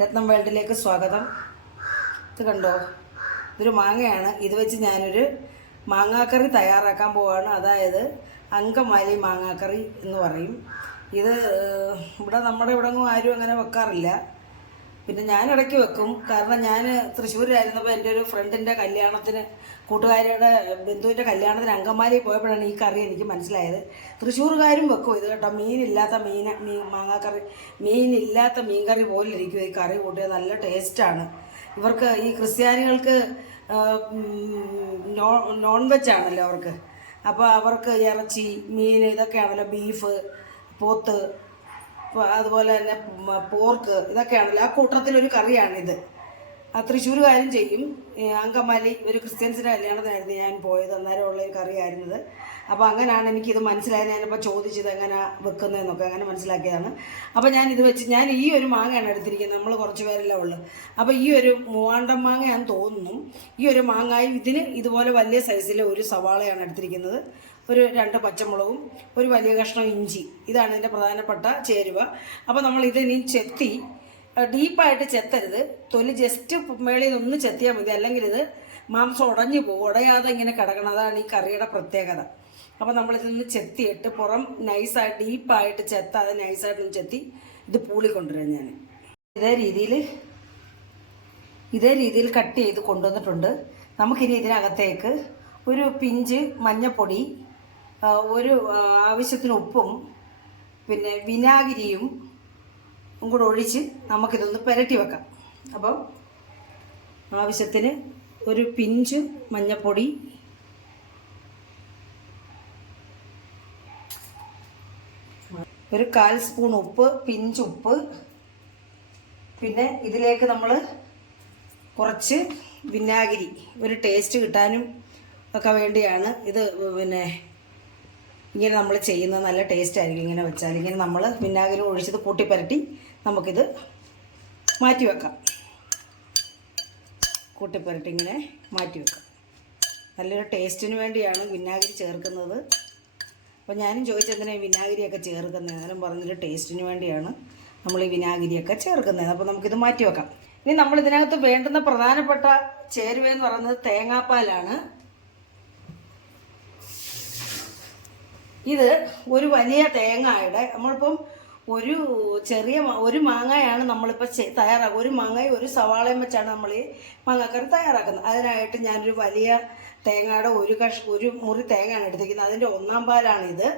രത്നം വേൾഡിലേക്ക് സ്വാഗതം. ഇത് കണ്ടോ, ഇതൊരു മാങ്ങയാണ്. ഇത് വെച്ച് ഞാനൊരു മാങ്ങാക്കറി തയ്യാറാക്കാൻ പോവുകയാണ്. അതായത് അങ്കമാലി മാങ്ങാക്കറി എന്ന് പറയും. ഇത് നമ്മുടെ ഇവിടെ ആരും അങ്ങനെ വെക്കാറില്ല. പിന്നെ ഞാൻ ഇടയ്ക്ക് വെക്കും. കാരണം ഞാൻ തൃശ്ശൂരിലായിരുന്നപ്പോൾ എൻ്റെ ഒരു ഫ്രണ്ടിൻ്റെ കല്യാണത്തിന്, കൂട്ടുകാരിയുടെ ബന്ധുവിൻ്റെ കല്യാണത്തിന് അങ്കമാലി പോയപ്പോഴാണ് ഈ കറി എനിക്ക് മനസ്സിലായത്. തൃശ്ശൂർകാരും വെക്കും ഇത് കേട്ടോ. മീനില്ലാത്ത മാങ്ങാക്കറി, മീനില്ലാത്ത മീൻകറി പോലെ ഇരിക്കും ഈ കറി കൂട്ടിയത്. നല്ല ടേസ്റ്റാണ്. ഇവർക്ക് ഈ ക്രിസ്ത്യാനികൾക്ക് നോൺ വെജ് ആണല്ലോ അവർക്ക്. അപ്പോൾ അവർക്ക് ഇറച്ചി, മീൻ ഇതൊക്കെയാണല്ലോ, ബീഫ്, പോത്ത്, അതുപോലെ തന്നെ പോർക്ക്, ഇതൊക്കെയാണല്ലോ. ആ കൂട്ടത്തിലൊരു കറിയാണിത്. തൃശ്ശൂർകാരും ചെയ്യും. അങ്കമാലി ഒരു ക്രിസ്ത്യൻസിൻ്റെ കല്യാണത്തിനായിരുന്നു ഞാൻ പോയത്. അന്നേരം ഉള്ളൊരു കറിയായിരുന്നത്. അപ്പോൾ അങ്ങനെയാണ് എനിക്കിത് മനസ്സിലായത്. ഞാനിപ്പോൾ ചോദിച്ചത് എങ്ങനെ വെക്കുന്നതെന്നൊക്കെ അങ്ങനെ മനസ്സിലാക്കിയതാണ്. അപ്പോൾ ഞാനിത് വെച്ച് ഞാൻ ഈ ഒരു മാങ്ങയാണ് എടുത്തിരിക്കുന്നത്. നമ്മൾ കുറച്ച് പേരെല്ലാം ഉള്ളു. അപ്പോൾ ഈ ഒരു മൂവാണ്ടൻ മാങ്ങയാണെന്ന് തോന്നുന്നു. ഈ ഒരു മാങ്ങായും ഇതിന് ഇതുപോലെ വലിയ സൈസിലെ ഒരു സവാളയാണ് എടുത്തിരിക്കുന്നത്. ഒരു 2 പച്ചമുളകും ഒരു വലിയ കഷ്ണം ഇഞ്ചി. ഇതാണ് ഇതിൻ്റെ പ്രധാനപ്പെട്ട ചേരുവ. അപ്പോൾ നമ്മൾ ഇതിനി ചെത്തി, ഡീപ്പായിട്ട് ചെത്തരുത്. തൊലി ജസ്റ്റ് മേളിൽ നിന്ന് ചെത്തിയാൽ മതി. അല്ലെങ്കിൽ ഇത് മാംസം ഉടഞ്ഞു പോകും. ഉടയാതെ ഇങ്ങനെ കിടക്കണം. അതാണ് ഈ കറിയുടെ പ്രത്യേകത. അപ്പോൾ നമ്മളിതൊന്ന് ചെത്തിയിട്ട് പുറം നൈസായിട്ട് ഡീപ്പായിട്ട് ചെത്താതെ നൈസായിട്ടൊന്ന് ചെത്തി ഇത് പൂളിക്കൊണ്ടുവരാം. ഞാൻ ഇതേ രീതിയിൽ കട്ട് ചെയ്ത് കൊണ്ടുവന്നിട്ടുണ്ട്. നമുക്കിനി ഇതിനകത്തേക്ക് ഒരു പിഞ്ച് മഞ്ഞൾപ്പൊടി, ഒരു ആവശ്യത്തിന് ഉപ്പും പിന്നെ വിനാഗിരിയും കൂടെ ഒഴിച്ച് നമുക്കിതൊന്ന് പുരട്ടി വെക്കാം. അപ്പം ആവശ്യത്തിന് ഒരു പിഞ്ച് മഞ്ഞൾപ്പൊടി, ഒരു 1/4 സ്പൂൺ ഉപ്പ്, പിഞ്ച് ഉപ്പ്. പിന്നെ ഇതിലേക്ക് നമ്മൾ കുറച്ച് വിനാഗിരി, ഒരു ടേസ്റ്റ് കിട്ടാനും ഒക്കെ വേണ്ടിയാണ് ഇത്. പിന്നെ ഇങ്ങനെ നമ്മൾ ചെയ്യുന്നത് നല്ല ടേസ്റ്റ് ആയിരിക്കും ഇങ്ങനെ വെച്ചാൽ. ഇങ്ങനെ നമ്മൾ വിനാഗിരി ഒഴിച്ചത് കൂട്ടിപ്പരട്ടി നമുക്കിത് മാറ്റി വെക്കാം. കൂട്ടിപ്പരട്ടി ഇങ്ങനെ മാറ്റി വെക്കാം. നല്ലൊരു ടേസ്റ്റിന് വേണ്ടിയാണ് വിനാഗിരി ചേർക്കുന്നത്. അപ്പോൾ ഞാനും ചോദിച്ചെന്തിനാ ഈ വിനാഗിരിയൊക്കെ ചേർക്കുന്നത്. എന്നാലും പറഞ്ഞൊരു ടേസ്റ്റിന് വേണ്ടിയാണ് നമ്മൾ ഈ വിനാഗിരിയൊക്കെ ചേർക്കുന്നത്. അപ്പോൾ നമുക്കിത് മാറ്റി വെക്കാം. ഇനി നമ്മൾ ഇതിനകത്ത് വേണ്ടുന്ന പ്രധാനപ്പെട്ട ചേരുവയെന്ന് പറയുന്നത് തേങ്ങാപ്പാലാണ്. ഇത് ഒരു വലിയ തേങ്ങയുടെ, നമ്മളിപ്പം ഒരു മാങ്ങയാണ് നമ്മളിപ്പോൾ തയ്യാറാക്കുക. ഒരു മാങ്ങയും ഒരു സവാളയും വെച്ചാണ് നമ്മൾ ഈ മാങ്ങാക്കറി തയ്യാറാക്കുന്നത്. അതിനായിട്ട് ഞാനൊരു വലിയ തേങ്ങയുടെ ഒരു മുറി തേങ്ങയാണ് എടുത്തിരിക്കുന്നത്. അതിൻ്റെ 1/4 പാലാണിത്.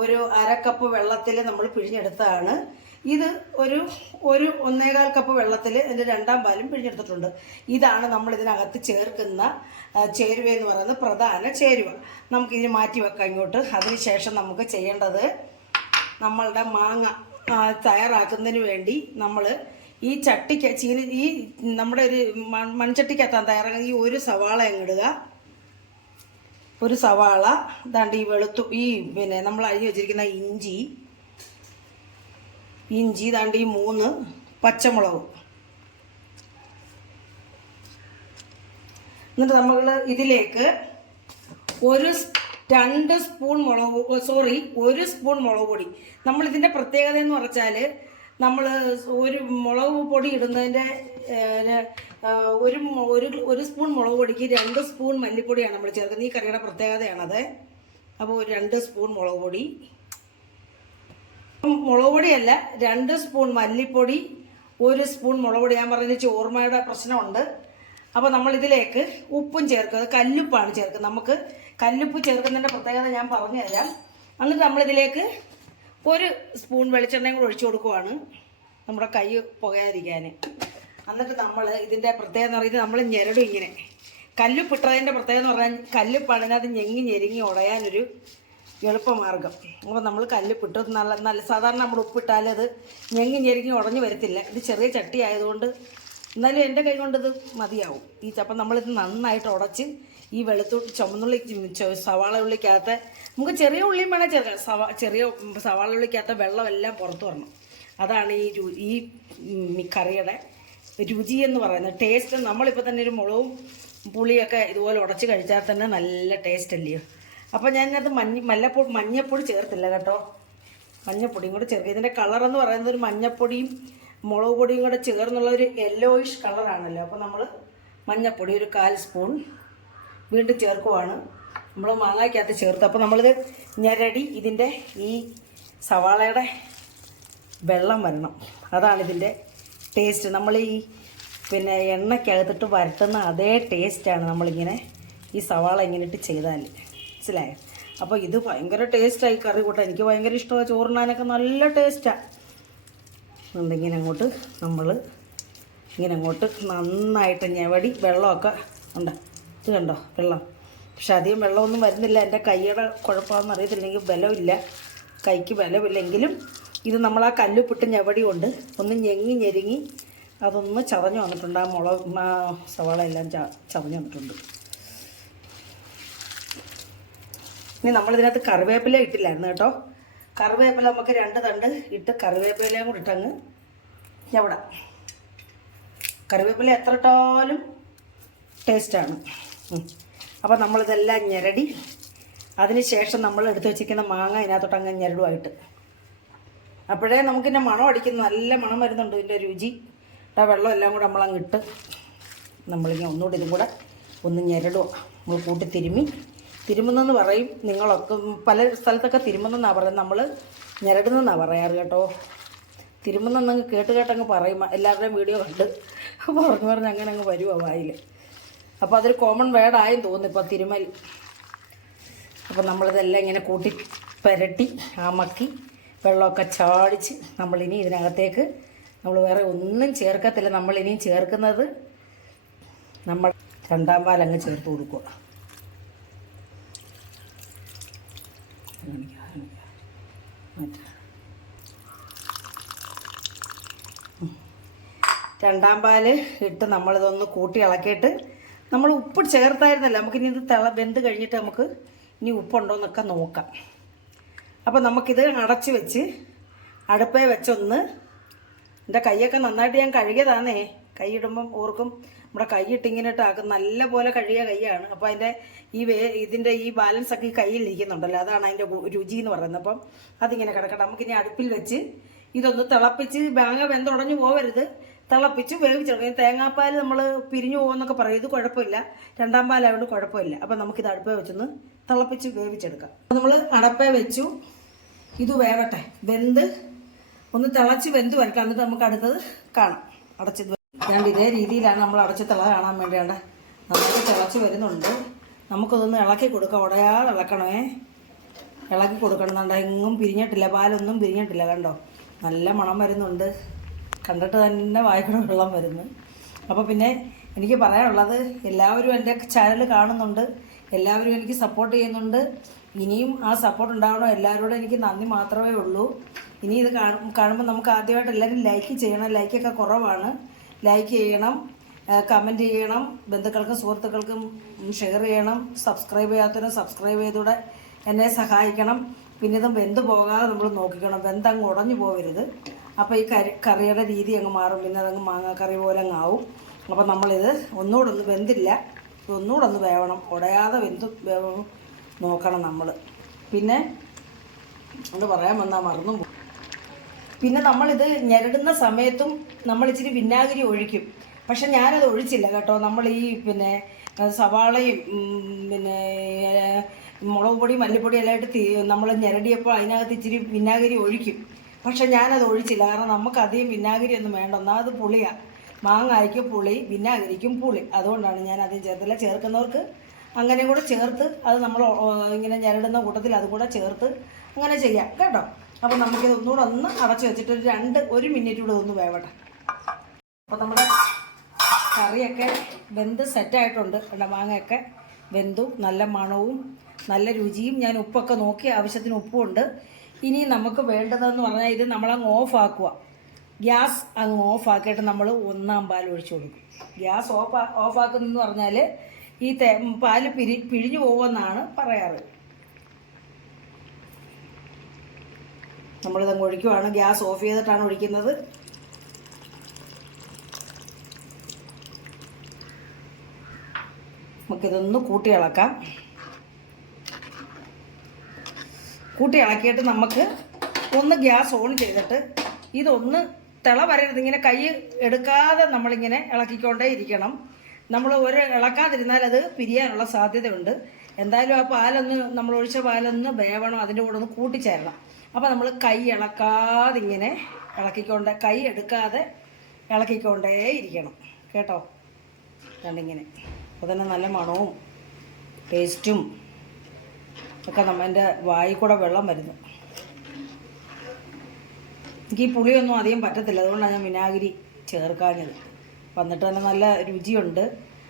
ഒരു 1/2 കപ്പ് വെള്ളത്തിൽ നമ്മൾ പിഴിഞ്ഞെടുത്തതാണ്. ഇത് ഒരു 1.25 കപ്പ് വെള്ളത്തിൽ ഇതിൻ്റെ 2/2 പാലും പിഴിഞ്ഞെടുത്തിട്ടുണ്ട്. ഇതാണ് നമ്മൾ ഇതിനകത്ത് ചേർക്കുന്ന ചേരുവ എന്ന് പറയുന്നത്, പ്രധാന ചേരുവ. നമുക്കിതിന് മാറ്റി വെക്കാം ഇങ്ങോട്ട്. അതിനുശേഷം നമുക്ക് ചെയ്യേണ്ടത്, നമ്മളുടെ മാങ്ങ തയ്യാറാക്കുന്നതിന് വേണ്ടി നമ്മൾ ഈ ചട്ടിക്ക് ഈ നമ്മുടെ ഒരു മൺചട്ടിക്കകത്താണ് തയ്യാറാക്കുന്നത്. ഈ ഒരു സവാള അങ്ങിടുക. ഒരു സവാള, ദാണ്ട് ഈ പിന്നെ നമ്മൾ അരിഞ്ഞ് വെച്ചിരിക്കുന്ന ഇഞ്ചി ദാണ്ട് ഈ 3 പച്ചമുളകും. എന്നിട്ട് നമ്മൾ ഇതിലേക്ക് ഒരു സ്പൂൺ മുളക് പൊടി. നമ്മളിതിൻ്റെ പ്രത്യേകത എന്ന് പറഞ്ഞാൽ, നമ്മൾ ഒരു മുളക് പൊടി ഇടുന്നതിൻ്റെ ഒരു സ്പൂൺ മുളക് പൊടിക്ക് 2 സ്പൂൺ മല്ലിപ്പൊടിയാണ് നമ്മൾ ചേർക്കുന്നത്. ഈ കറിയുടെ പ്രത്യേകതയാണത്. അപ്പോൾ ഒരു 2 സ്പൂൺ മുളക് പൊടി, മുളക് പൊടിയല്ല 2 സ്പൂൺ മല്ലിപ്പൊടി, 1 സ്പൂൺ മുളക് പൊടി. ഞാൻ പറഞ്ഞ ചോർമയുടെ പ്രശ്നമുണ്ട്. അപ്പോൾ നമ്മളിതിലേക്ക് ഉപ്പും ചേർക്കുക. കല്ലുപ്പാണ് ചേർക്കുന്നത്. നമുക്ക് കല്ലുപ്പ് ചേർക്കുന്നതിൻ്റെ പ്രത്യേകത ഞാൻ പറഞ്ഞു തരാം. എന്നിട്ട് നമ്മളിതിലേക്ക് 1 സ്പൂൺ വെളിച്ചെണ്ണയും കൂടെ ഒഴിച്ചു കൊടുക്കുവാണ്, നമ്മുടെ കൈ പുകയാതിരിക്കാൻ. എന്നിട്ട് നമ്മൾ ഇതിൻ്റെ പ്രത്യേകത എന്ന് പറയുന്നത്, നമ്മൾ ഞെരടും ഇങ്ങനെ. കല്ലുപ്പിട്ടതിൻ്റെ പ്രത്യേകത എന്ന് പറഞ്ഞാൽ, കല്ലുപ്പാണ് അതിനകത്ത് ഞെരിങ്ങി ഉടയാനൊരു എളുപ്പമാർഗ്ഗം. അപ്പോൾ നമ്മൾ കല്ലുപ്പിട്ട് നല്ല സാധാരണ നമ്മൾ ഉപ്പിട്ടാൽ അത് ഞെരിങ്ങി ഉടഞ്ഞു വരത്തില്ല. ഇത് ചെറിയ ചട്ടി ആയതുകൊണ്ട് എന്നാലും എൻ്റെ കൈ കൊണ്ടിത് മതിയാവും. അപ്പം നമ്മളിത് നന്നായിട്ട് ഉടച്ച് ഈ ചുമന്നുള്ളി സവാള ഉള്ളിക്കകത്ത്, നമുക്ക് ചെറിയ ഉള്ളിയും വേണേൽ ചേർക്കാം. ചെറിയ സവാള ഉള്ളിക്കകത്ത് വെള്ളമെല്ലാം പുറത്തു വരണം. അതാണ് ഈ കറിയുടെ രുചി എന്ന് പറയുന്നത്, ടേസ്റ്റ്. നമ്മളിപ്പോൾ തന്നെ ഒരു മുളകും പുളിയൊക്കെ ഇതുപോലെ ഉടച്ച് കഴിച്ചാൽ തന്നെ നല്ല ടേസ്റ്റ് അല്ലയോ. അപ്പോൾ ഞാനത് മഞ്ഞപ്പൊടി ചേർത്തില്ല കേട്ടോ. മഞ്ഞപ്പൊടിയും കൂടെ ചേർക്കുക. ഇതിൻ്റെ കളറെന്ന് പറയുന്നത് ഒരു മഞ്ഞപ്പൊടിയും മുളക് പൊടിയും കൂടെ ചേർന്നുള്ളൊരു യെല്ലോയിഷ് കളറാണല്ലോ. അപ്പോൾ നമ്മൾ മഞ്ഞൾപ്പൊടി ഒരു 1/4 സ്പൂൺ വീണ്ടും ചേർക്കുവാണ്. നമ്മൾ മാങ്ങയ്ക്കകത്ത് ചേർത്ത്. അപ്പോൾ നമ്മളിത് ഞെരടി ഇതിൻ്റെ ഈ സവാളയുടെ വെള്ളം വരണം. അതാണ് ഇതിൻ്റെ ടേസ്റ്റ്. നമ്മൾ ഈ എണ്ണയ്ക്കകത്തിട്ട് വരട്ടുന്ന അതേ ടേസ്റ്റാണ് നമ്മളിങ്ങനെ ഈ സവാള ഇങ്ങനെ ഇട്ട് ചെയ്താൽ. മനസ്സിലായോ? അപ്പോൾ ഇത് ഭയങ്കര ടേസ്റ്റായി കറി കൂട്ടാൻ. എനിക്ക് ഭയങ്കര ഇഷ്ടമാണ്. ചോറിനാനൊക്കെ നല്ല ടേസ്റ്റാണ്. ഇങ്ങനെ അങ്ങോട്ട് ഇങ്ങനെ അങ്ങോട്ട് നന്നായിട്ട് ഞെവടി വെള്ളമൊക്കെ ഉണ്ട്. ഇത് കണ്ടോ വെള്ളം? പക്ഷെ അധികം വെള്ളമൊന്നും വരുന്നില്ല. എൻ്റെ കൈയുടെ കുഴപ്പമാണെന്ന് അറിയത്തില്ലെങ്കിൽ ബലമില്ല, കൈക്ക് ബലമില്ലെങ്കിലും ഇത് നമ്മൾ ആ കല്ലുപ്പിട്ട് ഞെവടി കൊണ്ട് ഒന്ന് ഞെരുങ്ങി അതൊന്ന് ചതഞ്ഞ് വന്നിട്ടുണ്ട്. ആ സവാള എല്ലാം ചതഞ്ഞ് വന്നിട്ടുണ്ട്. ഇനി നമ്മളിതിനകത്ത് കറിവേപ്പില ഇട്ടില്ലായിരുന്നു കേട്ടോ. കറിവേപ്പില നമുക്ക് 2 തണ്ട് ഇട്ട് കറിവേപ്പിലയും കൂടി ഇട്ടങ്ങ് ഞവടാം. കറിവേപ്പില എത്ര ഇട്ടാലും ടേസ്റ്റാണ്. അപ്പോൾ നമ്മളിതെല്ലാം ഞെരടി അതിന് ശേഷം നമ്മൾ എടുത്ത് വെച്ചിരിക്കുന്ന മാങ്ങ ഇതിനകത്തോട്ട് അങ്ങ് ഞെരടുമായിട്ട്. അപ്പോഴേ നമുക്കിൻ്റെ മണം അടിക്കുന്ന നല്ല മണം വരുന്നുണ്ട്. ഇതിൻ്റെ രുചി ആ വെള്ളം എല്ലാം കൂടെ നമ്മളങ്ങ് ഇട്ട് നമ്മളിങ്ങനെ ഒന്നുകൂടി ഇതും കൂടെ ഒന്ന് ഞെരടുക. നമ്മൾ കൂട്ടി തിരുമുന്നെന്ന് പറയും. നിങ്ങളൊക്കെ പല സ്ഥലത്തൊക്കെ തിരുമുന്നെന്നാണ് പറയുന്നത്. നമ്മൾ ഞെരടുന്നെന്നാണ് പറയാറ് കേട്ടോ. തിരുമുന്നെന്നങ്ങ് കേട്ടങ്ങ് പറയും. എല്ലാവരുടെയും വീഡിയോ കണ്ട് പറഞ്ഞ് അങ്ങനെ അങ്ങ് വരുവാ വായിൽ. അപ്പോൾ അതൊരു കോമൺ വേർഡായെന്ന് തോന്നുന്നു ഇപ്പോൾ തിരുമൽ. അപ്പോൾ നമ്മളിതെല്ലാം ഇങ്ങനെ കൂട്ടി പുരട്ടി അമക്കി വെള്ളമൊക്കെ ചാടിച്ച് നമ്മളിനി ഇതിനകത്തേക്ക് നമ്മൾ വേറെ ഒന്നും ചേർക്കത്തില്ല. നമ്മളിനിയും ചേർക്കുന്നത് നമ്മൾ 2ാം പാലങ്ങ് ചേർത്ത് കൊടുക്കുക. 2ാം പാല് ഇട്ട് നമ്മളിതൊന്ന് കൂട്ടി ഇളക്കിയിട്ട് നമ്മൾ ഉപ്പ് ചേർത്തായിരുന്നല്ലോ. നമുക്കിനി ഇത് വെന്ത് കഴിഞ്ഞിട്ട് നമുക്ക് ഇനി ഉപ്പുണ്ടോ എന്നൊക്കെ നോക്കാം. അപ്പോൾ നമുക്കിത് അടച്ച് വെച്ച് അടുപ്പേ വെച്ചൊന്ന്, എൻ്റെ കൈയൊക്കെ നന്നായിട്ട് ഞാൻ കഴുകിയതാണേ. കൈയിടുമ്പം ഓർക്കും നമ്മുടെ കൈയിട്ടിങ്ങനെ ഇട്ടാക്കും. നല്ല പോലെ കഴുകിയ കൈയാണ്. അപ്പോൾ അതിൻ്റെ ഇതിൻ്റെ ഈ ബാലൻസ് ഒക്കെ ഈ കയ്യിലിരിക്കുന്നുണ്ടല്ലോ, അതാണ് അതിൻ്റെ രുചി എന്ന് പറയുന്നത്. അപ്പം അതിങ്ങനെ കിടക്കട്ടെ. നമുക്കിനി അടുപ്പിൽ വെച്ച് ഇതൊന്ന് തിളപ്പിച്ച് മാങ്ങ വെന്തുടഞ്ഞു പോകരുത്, തിളപ്പിച്ച് വേവിച്ചെടുക്കും. തേങ്ങാപ്പാൽ നമ്മൾ പിരിഞ്ഞു പോകുമെന്നൊക്കെ പറയും. ഇത് കുഴപ്പമില്ല, 2ാം പാലായതുകൊണ്ട് കുഴപ്പമില്ല. അപ്പം നമുക്കിത് അടുപ്പേ വെച്ചൊന്ന് തിളപ്പിച്ച് വേവിച്ചെടുക്കാം. അപ്പോൾ നമ്മൾ അടപ്പേ വെച്ചു. ഇത് വേവട്ടെ, വെന്ത് ഒന്ന് തിളച്ച് വെന്ത് വരട്ടെ. എന്നിട്ട് നമുക്ക് അടുത്തത് കാണാം. അടച്ചത് വേണ്ട ഇതേ രീതിയിലാണ് നമ്മൾ അടച്ച് തിള കാണാൻ വേണ്ടിയാണ്. നന്നായിട്ട് തിളച്ച് വരുന്നുണ്ട്. നമുക്കതൊന്ന് ഇളക്കി കൊടുക്കാം. ഉടയാതെ ഇളക്കണമേ, ഇളക്കി കൊടുക്കണം. എങ്ങും പിരിഞ്ഞിട്ടില്ല, പാലൊന്നും പിരിഞ്ഞിട്ടില്ല. കണ്ടോ, നല്ല മണം വരുന്നുണ്ട്. കണ്ടിട്ട് തന്നെ വായിക്കണം വെള്ളം വരുന്നു. അപ്പോൾ പിന്നെ എനിക്ക് പറയാനുള്ളത്, എല്ലാവരും എൻ്റെ ചാനൽ കാണുന്നുണ്ട്, എല്ലാവരും എനിക്ക് സപ്പോർട്ട് ചെയ്യുന്നുണ്ട്. ഇനിയും ആ സപ്പോർട്ട് ഉണ്ടാവണം. എല്ലാവരോടും എനിക്ക് നന്ദി മാത്രമേ ഉള്ളൂ. ഇനി ഇത് കാണുമ്പോൾ നമുക്ക് ആദ്യമായിട്ട് എല്ലാവരും ലൈക്ക് ചെയ്യണം. ലൈക്കൊക്കെ കുറവാണ്. ലൈക്ക് ചെയ്യണം, കമൻറ്റ് ചെയ്യണം, ബന്ധുക്കൾക്കും സുഹൃത്തുക്കൾക്കും ഷെയർ ചെയ്യണം. സബ്സ്ക്രൈബ് ചെയ്യാത്തവരും സബ്സ്ക്രൈബ് ചെയ്തൂടെ എന്നെ സഹായിക്കണം. പിന്നെ ഇത് വെന്ത് പോകാതെ നമ്മൾ നോക്കിക്കണം, വെന്തങ്ങ് ഉടഞ്ഞു പോകരുത്. അപ്പോൾ ഈ കറിയുടെ രീതി അങ്ങ് മാറും. പിന്നെ അതങ്ങ് മാങ്ങാക്കറി പോലെ അങ്ങ് ആവും. അപ്പോൾ നമ്മളിത് ഒന്നുകൂടെ ഒന്ന് വെന്തില്ല, ഒന്നുകൂടെ ഒന്ന് വേവണം. ഉടയാതെ നോക്കണം നമ്മൾ. പിന്നെ അത് പറയാൻ വന്നാൽ മറന്നു പോകും. പിന്നെ നമ്മളിത് ഞെരടുന്ന സമയത്തും നമ്മൾ ഇച്ചിരി വിനാഗിരി ഒഴിക്കും. പക്ഷെ ഞാനത് ഒഴിച്ചില്ല കേട്ടോ. നമ്മൾ ഈ സവാളയും മുളക് പൊടി മല്ലിപ്പൊടി എല്ലാം ഇട്ട് നമ്മൾ ഞെരടിയപ്പോൾ അതിനകത്ത് ഇച്ചിരി വിനാഗിരി ഒഴിക്കും. പക്ഷെ ഞാനത് ഒഴിച്ചില്ല. കാരണം നമുക്ക് അധികം വിനാഗിരി ഒന്നും വേണ്ട. ഒന്നാമത് പുളിയാണ്, മാങ്ങായ്ക്ക് പുളി, വിനാഗിരിക്കും പുളി. അതുകൊണ്ടാണ് ഞാൻ അധികം ചേർത്തില്ല. ചേർക്കുന്നവർക്ക് അങ്ങനെ കൂടെ ചേർത്ത് അത് നമ്മൾ ഇങ്ങനെ ഞെരടുന്ന കൂട്ടത്തിൽ അതും കൂടെ ചേർത്ത് അങ്ങനെ ചെയ്യാം കേട്ടോ. അപ്പോൾ നമുക്കിത് ഒന്നുകൂടെ ഒന്ന് അടച്ചു വെച്ചിട്ട് ഒരു മിനിറ്റ് കൂടെ ഒന്ന് വേവട്ടെ. അപ്പോൾ നമ്മുടെ കറിയൊക്കെ വെന്ത് സെറ്റായിട്ടുണ്ട്. മാങ്ങയൊക്കെ വെന്തു, നല്ല മണവും നല്ല രുചിയും. ഞാൻ ഉപ്പൊക്കെ നോക്കി, ആവശ്യത്തിന് ഉപ്പുണ്ട്. ഇനി നമുക്ക് വേണ്ടതെന്ന് പറഞ്ഞാൽ ഇത് നമ്മളങ്ങ് ഓഫാക്കുക. ഗ്യാസ് അങ്ങ് ഓഫാക്കിയിട്ട് നമ്മൾ 1ാം പാൽ ഒഴിച്ചു കൊടുക്കും. ഗ്യാസ് ഓഫാക്കുന്നതെന്ന് പറഞ്ഞാൽ ഈ പാല് പിഴിഞ്ഞു പോകുമെന്നാണ് പറയാറ്. നമ്മളിതങ്ങ് ഒഴിക്കുവാണ്. ഗ്യാസ് ഓഫ് ചെയ്തിട്ടാണ് ഒഴിക്കുന്നത്. നമുക്കിതൊന്ന് കൂട്ടി ഇളക്കാം. കൂട്ടി ഇളക്കിയിട്ട് നമുക്ക് ഒന്ന് ഗ്യാസ് ഓൺ ചെയ്തിട്ട് ഇതൊന്ന് തിള വരരുത്. ഇങ്ങനെ കൈ എടുക്കാതെ നമ്മളിങ്ങനെ ഇളക്കിക്കൊണ്ടേ ഇരിക്കണം. നമ്മൾ ഇളക്കാതിരുന്നാൽ അത് പിരിയാനുള്ള സാധ്യതയുണ്ട്. എന്തായാലും ആ പാലൊന്ന് നമ്മൾ ഒഴിച്ച പാലൊന്ന് വേവണം, അതിൻ്റെ കൂടെ ഒന്ന് കൂട്ടിച്ചേരണം. അപ്പോൾ നമ്മൾ കൈ ഇളക്കാതെ ഇങ്ങനെ കൈ എടുക്കാതെ ഇളക്കിക്കൊണ്ടേ ഇരിക്കണം കേട്ടോ. കണ്ടിങ്ങനെ അപ്പോൾ തന്നെ നല്ല മണവും ടേസ്റ്റും ഒക്കെ എൻ്റെ വായിൽ കൂടെ വെള്ളം വരുന്നു. എനിക്ക് ഈ പുളിയൊന്നും അധികം പറ്റത്തില്ല, അതുകൊണ്ടാണ് ഞാൻ വിനാഗിരി ചേർക്കാഞ്ഞത്. വന്നിട്ട് തന്നെ നല്ല രുചിയുണ്ട്.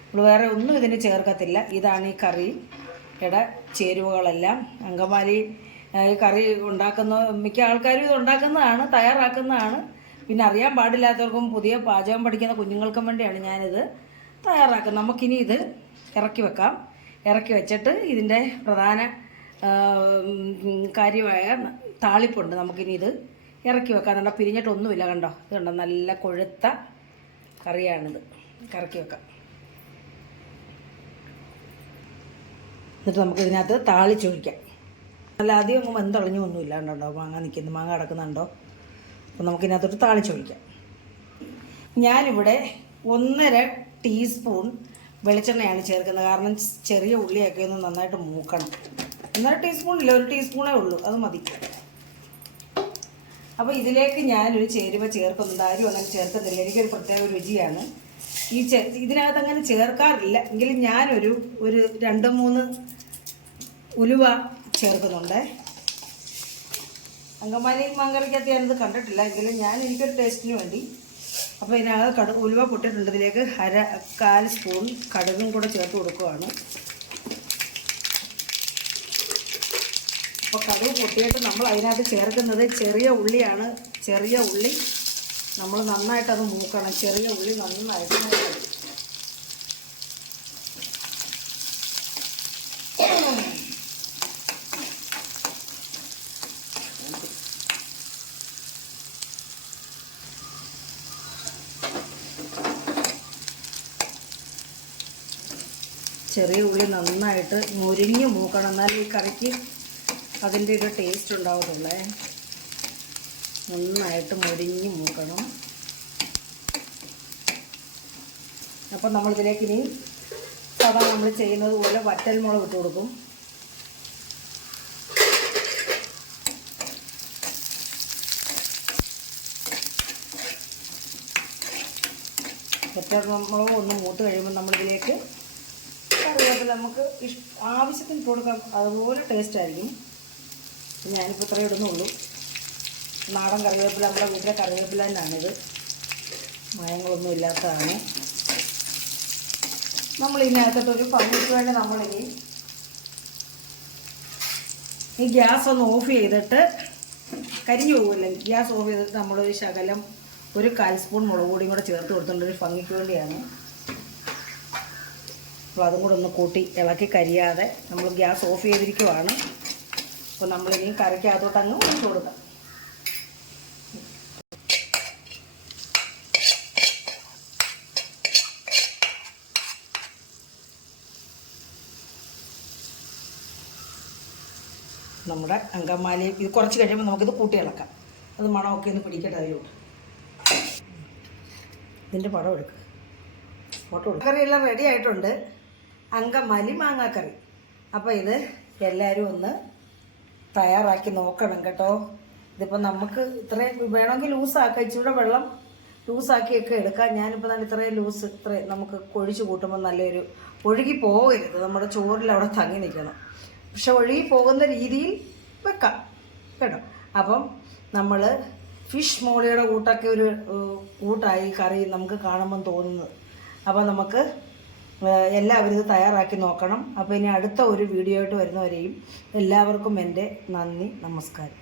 നമ്മൾ വേറെ ഒന്നും ഇതിന് ചേർക്കത്തില്ല. ഇതാണ് ഈ കറിയുടെ ചേരുവകളെല്ലാം. അങ്കമാലി ഈ കറി ഉണ്ടാക്കുന്ന മിക്ക ആൾക്കാരും ഇത് ഉണ്ടാക്കുന്നതാണ്, തയ്യാറാക്കുന്നതാണ്. പിന്നെ അറിയാൻ പാടില്ലാത്തവർക്കും പുതിയ പാചകം പഠിക്കുന്ന കുഞ്ഞുങ്ങൾക്കും വേണ്ടിയാണ് ഞാനിത് തയ്യാറാക്കുന്നത്. നമുക്കിനി ഇത് ഇറക്കി വെക്കാം. ഇറക്കി വെച്ചിട്ട് ഇതിൻ്റെ പ്രധാന കാര്യമായ താളിപ്പുണ്ട്. നമുക്കിനി ഇത് ഇറക്കി വെക്കാം. കണ്ടോ, പിരിഞ്ഞിട്ടൊന്നുമില്ല. കണ്ടോ, ഇത് കണ്ടോ, നല്ല കൊഴുത്ത കറിയാണിത്. ഇറക്കി വെക്കാം. എന്നിട്ട് നമുക്കിതിനകത്ത് താളിച്ചൊഴിക്കാം. നല്ല ആദ്യം ഒന്നും വെന്തളഞ്ഞു ഒന്നുമില്ല. കണ്ടോ മാങ്ങ കിടക്കുന്നുണ്ടോ. അപ്പോൾ നമുക്കിതിനകത്തോട്ട് താളിച്ചൊഴിക്കാം. ഞാനിവിടെ 1.5 ടീസ്പൂൺ വെളിച്ചെണ്ണയാണ് ചേർക്കുന്നത്. കാരണം ചെറിയ ഉള്ളിയൊക്കെ ഒന്ന് നന്നായിട്ട് മൂക്കണം. 1.5 ടീസ്പൂണില്ല, 1 ടീസ്പൂണേ ഉള്ളൂ, അത് മതി. അപ്പോൾ ഇതിലേക്ക് ഞാനൊരു ചേരുവ ചേർക്കുന്നുണ്ട്. ആരും അങ്ങനെ ചേർക്കുന്നില്ല, എനിക്കൊരു പ്രത്യേക രുചിയാണ്. ഇതിനകത്ത് അങ്ങനെ ചേർക്കാറില്ല. എങ്കിലും ഞാനൊരു 2-3 ഉലുവ ചേർക്കുന്നുണ്ട്. അങ്കമാലി മാങ്കറിക്കകത്ത് ഞാനിത് കണ്ടിട്ടില്ല, എങ്കിലും എനിക്കൊരു ടേസ്റ്റിന് വേണ്ടി. അപ്പോൾ ഇതിനകത്ത് ഉലുവ പൊട്ടിയിട്ടുണ്ട്. ഇതിലേക്ക് 1/4 സ്പൂൺ കടുകും കൂടെ ചേർത്ത് കൊടുക്കുകയാണ്. അപ്പോൾ കടുക് പൊട്ടിയിട്ട് നമ്മൾ അതിനകത്ത് ചേർക്കുന്നത് ചെറിയ ഉള്ളിയാണ്. ചെറിയ ഉള്ളി നമ്മൾ നന്നായിട്ടത് മൂക്കണം. ചെറിയ ഉള്ളി നന്നായിട്ട് മൂക്കണം. ചെറിയ ഉള്ളി നന്നായിട്ട് മുരിഞ്ഞ് മൂക്കണം. എന്നാലും ഈ കറിക്ക് അതിൻ്റെ ഒരു ടേസ്റ്റ് ഉണ്ടാവത്തുള്ളേ. നന്നായിട്ട് മുരിഞ്ഞ് മൂക്കണം. അപ്പം നമ്മളിതിലേക്ക് ഇനി സാധാരണ നമ്മൾ ചെയ്യുന്നത് പോലെ വറ്റൽമുളക് ഇട്ട് കൊടുക്കും. വറ്റൽമുളക് ഒന്ന് മൂത്ത് കഴിയുമ്പോൾ നമ്മളിതിലേക്ക് കറിവേപ്പില നമുക്ക് ആവശ്യത്തിന് കൊടുക്കാം. അതുപോലെ ടേസ്റ്റ് ആയിരിക്കും. ഞാനിപ്പോൾ ഇത്രയും ഇടുന്നുള്ളൂ. നാടൻ കറിവേപ്പില, നമ്മുടെ വീട്ടിലെ കറിവേപ്പില തന്നെയാണിത്. മയങ്ങളൊന്നും ഇല്ലാത്തതാണ്. നമ്മളിതിനകത്തോട്ടൊരു പകുതിക്ക് വേണ്ടി നമ്മളിനി ഈ ഗ്യാസ് ഒന്ന് ഓഫ് ചെയ്തിട്ട് കരിഞ്ഞു പോകില്ല. ഗ്യാസ് ഓഫ് ചെയ്തിട്ട് നമ്മളൊരു ശകലം 1/4 സ്പൂൺ മുളക് പൊടിയും കൂടെ ചേർത്ത് കൊടുത്തിട്ടുണ്ട്. ഒരു ഭംഗിക്ക് വേണ്ടിയാണ്. അപ്പോൾ അതും കൂടെ ഒന്ന് കൂട്ടി ഇളക്കി കരിയാതെ നമ്മൾ ഗ്യാസ് ഓഫ് ചെയ്തിരിക്കുവാണ്. അപ്പോൾ നമ്മളിനി കറിക്കകത്തോട്ട് അങ്ങ് ഒഴിച്ചു കൊടുക്കാം. നമ്മുടെ അങ്കമാലി ഇത് കുറച്ച് കഴിയുമ്പോൾ നമുക്കിത് കൂട്ടി ഇളക്കാം. അത് മണമൊക്കെ ഒന്ന് പിടിക്കട്ടെ അതിലോട്ട്. ഇതിൻ്റെ പടം എടുക്കുക, ഫോട്ടോ എടുക്കുക. കറിയെല്ലാം റെഡി ആയിട്ടുണ്ട്. അങ്കമാലി മാങ്ങാക്കറി. അപ്പോൾ ഇത് എല്ലാവരും ഒന്ന് തയ്യാറാക്കി നോക്കണം കേട്ടോ. ഇതിപ്പോൾ നമുക്ക് ഇത്രയും വേണമെങ്കിൽ ലൂസാക്കാം, ഇച്ചിരി വെള്ളം ലൂസാക്കിയൊക്കെ എടുക്കാം. ഞാനിപ്പോൾ നല്ല ഇത്രയും നമുക്ക് കൊഴിച്ച് കൂട്ടുമ്പോൾ നല്ലൊരു ഒഴുകി പോകരുത്. നമ്മുടെ ചോറിൽ അവിടെ തങ്ങി നിൽക്കണം. പക്ഷെ ഒഴുകി പോകുന്ന രീതിയിൽ വെക്കാം കേട്ടോ. അപ്പം നമ്മൾ ഫിഷ് മോളിയുടെ കൂട്ടൊക്കെ ഒരു കൂട്ടായി കറി നമുക്ക് കാണുമ്പം തോന്നുന്നത്. അപ്പോൾ നമുക്ക് എല്ലാവരും ഇത് തയ്യാറാക്കി നോക്കണം. അപ്പോൾ ഇനി അടുത്ത ഒരു വീഡിയോ ആയിട്ട് വരുന്നവരെയും എല്ലാവർക്കും എൻ്റെ നന്ദി, നമസ്കാരം.